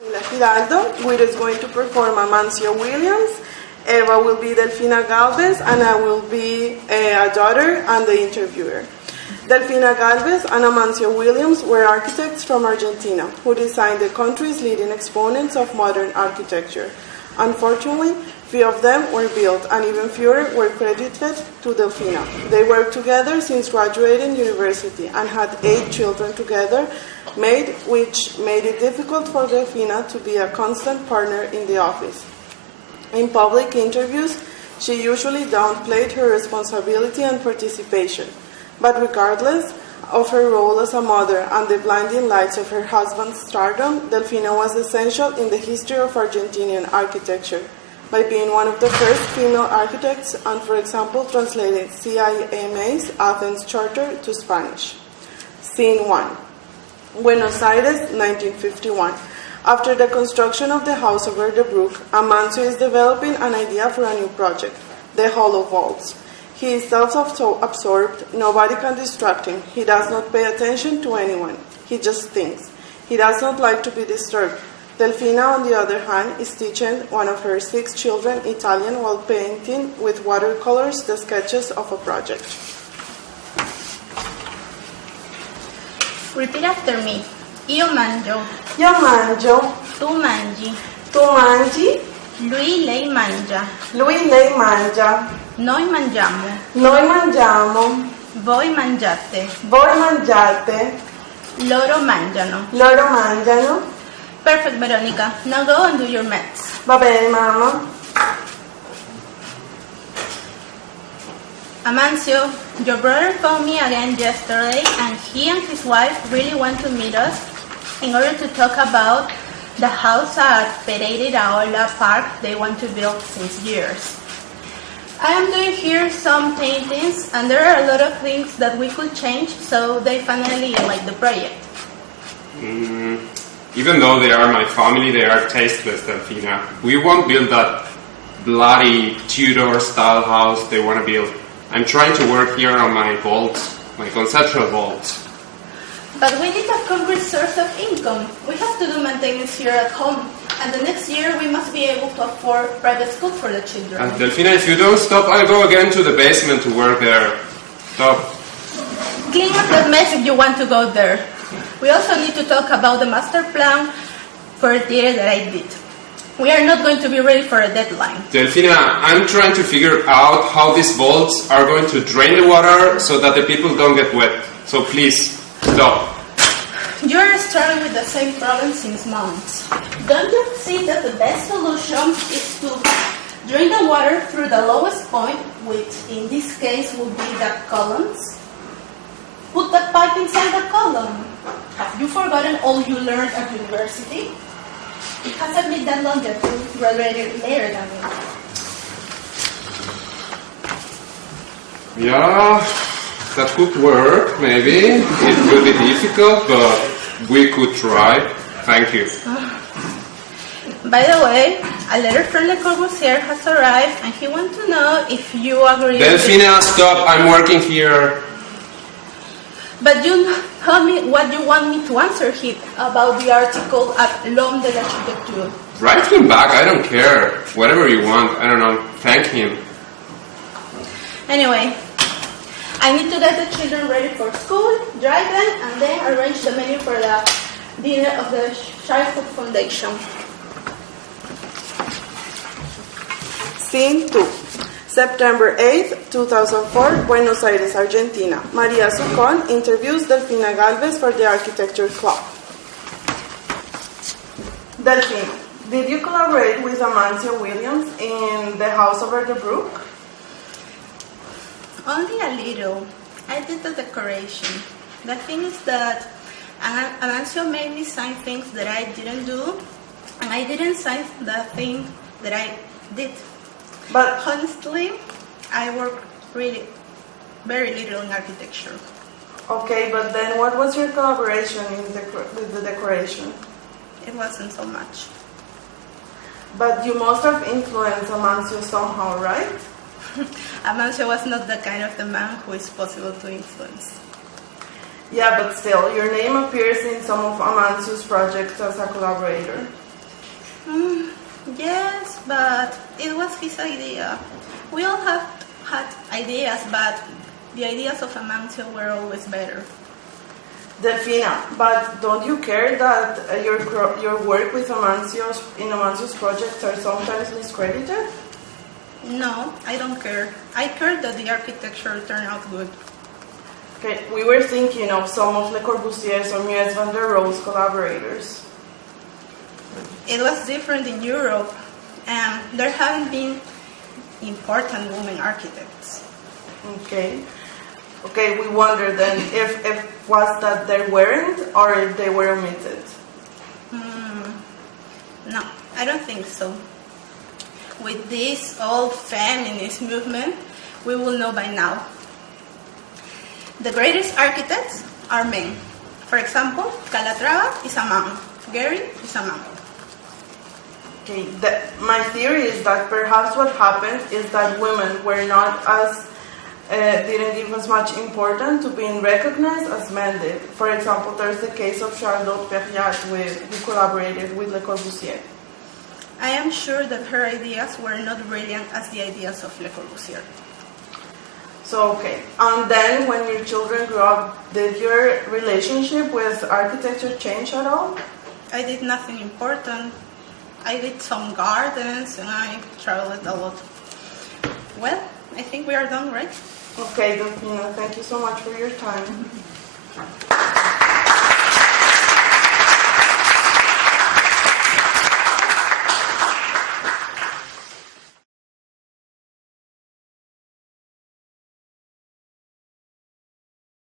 Giraldo. Guido is going to perform Amancio Williams. Eva will be Delfina Gálvez, and I will be a daughter and the interviewer. Delfina Gálvez and Amancio Williams were architects from Argentina who designed the country's leading exponents of modern architecture. Unfortunately, few of them were built, and even fewer were credited to Delfina. They worked together since graduating university and had 8 children together, MAID, which made it difficult for Delfina to be a constant partner in the office. In public interviews, she usually downplayed her responsibility and participation. But regardless of her role as a mother and the blinding lights of her husband's stardom, Delfina was essential in the history of Argentinian architecture by being one of the first female architects and, for example, translated CIMA's Athens Charter to Spanish. Scene 1. Buenos Aires, 1951. After the construction of the house over the brook, Amancio is developing an idea for a new project, the hollow vaults. He is self-absorbed, nobody can distract him. He does not pay attention to anyone. He just thinks. He does not like to be disturbed. Delfina, on the other hand, is teaching one of her 6 children Italian while painting with watercolors the sketches of a project. Repeat after me. Io mangio. Io mangio. Tu mangi. Tu mangi. Lui, lei mangia. Lui, lei mangia. Noi mangiamo. Noi mangiamo. Voi mangiate. Voi mangiate. Loro mangiano. Loro mangiano. Perfect, Veronica. Now go and do your maths. Va bene, mamma. Amancio, your brother phoned me again yesterday, and he and his wife really want to meet us in order to talk about the house at Pereira Park they want to build since years. I am doing here some paintings, and there are a lot of things that we could change, so they finally like the project. Even though they are my family, they are tasteless, Delfina. We won't build that bloody Tudor-style house they want to build. I'm trying to work here on my vault, my conceptual vault. But we need a concrete source of income. We have to do maintenance here at home, and the next year we must be able to afford private school for the children. And Delfina, if you don't stop, I'll go again to the basement to work there. Stop. Clean up that mess if you want to go there. We also need to talk about the master plan for a theater that I did. We are not going to be ready for a deadline. Delfina, I'm trying to figure out how these vaults are going to drain the water so that the people don't get wet. So please, stop. You are struggling with the same problem since months. Don't you see that the best solution is to drain the water through the lowest point, which in this case would be the columns? Put the pipe inside the column. Have you forgotten all you learned at university? It hasn't been that long that you graduated later than me. Yeah, that could work, maybe. It will be difficult, but we could try. Thank you. By the way, a letter from Le Corbusier has arrived, and he wants to know if you agree. Delfina, stop. I'm working here. But you tell me what you want me to answer him about the article at L'Homme de l'Architecture. Write him back. I don't care. Whatever you want. I don't know. Thank him. Anyway, I need to get the children ready for school, dry them, and then arrange the menu for the dinner of the Childhood Foundation. Scene 2. September 8, 2004, Buenos Aires, Argentina. Maria Sucon interviews Delfina Gálvez for the Architecture Club. Delfina, did you collaborate with Amancio Williams in the house over the brook? Only a little. I did the decoration. The thing is that Amancio made me sign things that I didn't do, and I didn't sign the thing that I did. But honestly, I work really very little in architecture. Okay, but then what was your collaboration with the decoration? It wasn't so much. But you must have influenced Amancio somehow, right? Amancio was not the kind of the man who is possible to influence. Yeah, but still, your name appears in some of Amancio's projects as a collaborator. Yes, but it was his idea. We all have had ideas, but the ideas of Amancio were always better. Delfina, but don't you care that your work with Amancio's projects are sometimes miscredited? No, I don't care. I care that the architecture turned out good. Okay, we were thinking of some of Le Corbusier's or Mies van der Rohe's collaborators. It was different in Europe, and there haven't been important women architects. Okay, we wonder then if was that there weren't or if they were omitted. No, I don't think so. With this old feminist movement, we will know by now. The greatest architects are men. For example, Calatrava is a man. Gehry is a man. Okay, my theory is that perhaps what happened is that women were not as didn't give as much importance to being recognized as men did. For example, there's the case of Charlotte Perriat, who collaborated with Le Corbusier. I am sure that her ideas were not brilliant as the ideas of Le Corbusier. So, okay. And then when your children grew up, did your relationship with architecture change at all? I did nothing important. I did some gardens and I traveled a lot. Well, I think we are done, right? Okay, Delfina, thank you so much for your time.